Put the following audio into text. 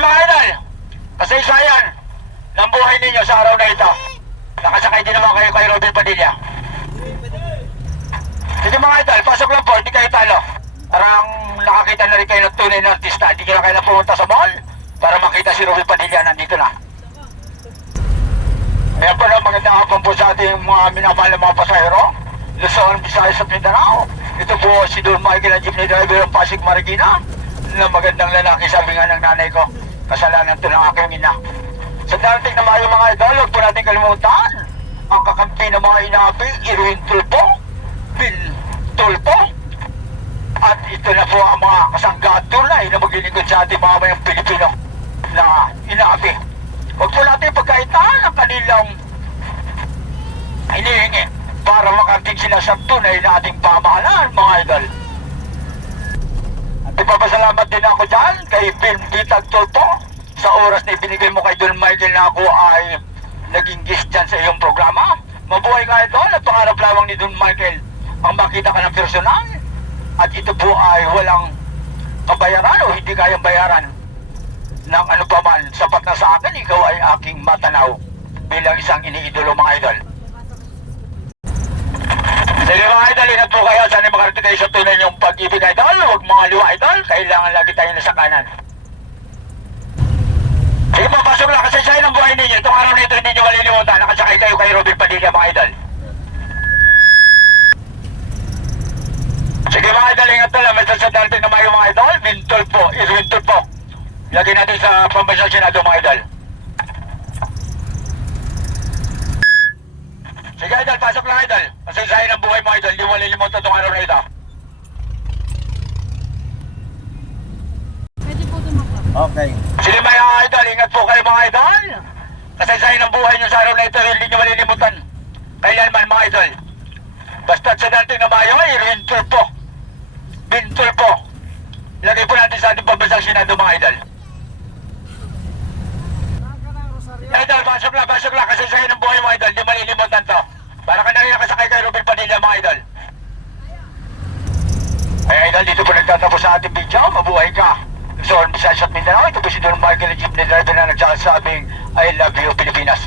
mga idol, kasaysayan ng buhay ninyo sa araw na ito. Nakasakay din naman kayo kay Robin Padilla. Sige mga idol, pasok lang po, hindi kayo talo. Parang nakakita na rin kayo ng tunay na artista. Hindi kayo na pumunta sa mall para makita si Robin Padilla, nandito na. Ayan po na, magandang hapon po sa ating mga minamahal na mga pasahero. Luzon, Visayas at Mindanao. Ito po si Don Michael, ang jeepney driver ng Pasig Marikina. Na magandang lalaki, sabi nga ng nanay ko. Kasalanan ito ng aking ina. Sa darating na mayo mga idol, huwag po natin kalimutan ang kakampi ng mga inapi, Irwin Tulpo, Bill Tulpo. At ito na po ang mga kasanggaat tunay na maglilingkod sa ating mamayang Pilipino na inapi. Huwag po natin pagkaitan ang kanilang hinihingi para makarating sila sa tunay na ating pamahalaan, mga idol. At ipapasalamat din ako dyan kay Film Bitag Tulpo sa oras na ibinigay mo kay Don Michael na ako ay naging guest dyan sa iyong programa. Mabuhay ka idol at pangarap lamang ni Don Michael ang makita ka ng personal at ito po ay walang kabayaran o hindi kayang bayaran ng ano pa man. Sapat na sa akin, ikaw ay aking matanaw bilang isang iniidolo mga idol. Sige mga idol, ingat po kayo. Sana makarating kayo sa tunay niyong pag-ibig idol. Huwag mga liwa idol, kailangan lagi tayo nasa kanan. Sige po, pasok lang kasi siya ng buhay ninyo. Itong araw nito hindi nyo malilimutan. Nakasakay kayo kay Robin Padilla mga idol. Sige mga idol, ingat na lang. May sasadalting na mayo mga idol. Bintol po, Irwintol po. Lagyan natin sa pambansang Senado mga idol. Sige idol, pasok lang idol. Masaysayan ang buhay mga idol. Hindi mo malilimutan itong araw na ito. Pwede po tumakbo. Okay. Sige mga idol, ingat po kayo mga idol. Masaysayan ang buhay nyo sa araw na ito. Hindi nyo malilimutan kailanman mga idol. Basta't sa dating na mayo, Irwintol po. Bintol po. Lagay po natin sa ating pambansang Senado mga idol. Idol, pasok lang, kasi sa'yo ng buhay mga idol, di malilimutan to. Para ka na rin nakasakay kay Robin Padilla mga idol. Ay idol, dito po nagtatapos sa ating video, mabuhay ka. Luzon, Visayas at Mindanao, ito po si Don Michael, jeepney driver na nagsasabing, I love you Pilipinas.